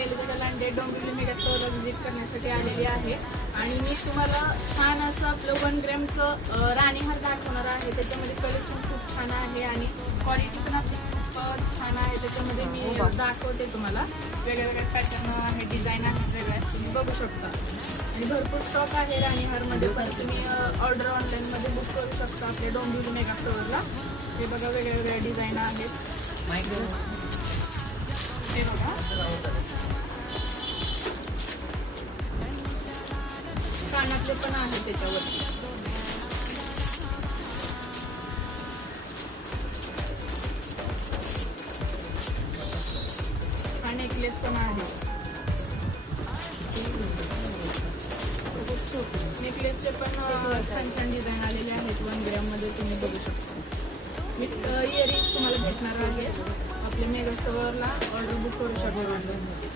Lalita Lande Dombivli mega स्टोअरला visit करण्यासाठी आलेली आहे आणि मी तुम्हाला छान असं आपलं 1 ग्रॅमचं राणीहार दाखवणार आहे. त्याच्यामध्ये कलेक्शन खूप छान आहे आणि क्वालिटी पण आपली खूप छान आहे. त्याच्यामध्ये मी दाखवते तुम्हाला वेगवेगळ्या पॅटर्न आहे, डिझाईन आहे वेगळ्या, तुम्ही बघू शकता. आणि भरपूर स्टॉक आहे राणीहारमध्ये, पण तुम्ही ऑर्डर ऑनलाईनमध्ये बुक करू शकता आपल्या डोंबिवली मेगा स्टोअरला. हे बघा वेगवेगळ्या डिझाईन आहेत. हे बघा कानातले पण आहे त्याच्यावरती. हा नेकलेस पण आहे. नेकलेसचे पण छान छान डिझाईन आलेले आहेत. 1 ग्रॅममध्ये तुम्ही बघू शकता. इयरिंग्स तुम्हाला भेटणार आहेत. आपल्या मेगा स्टोअरला ऑर्डर बुक करू शकता.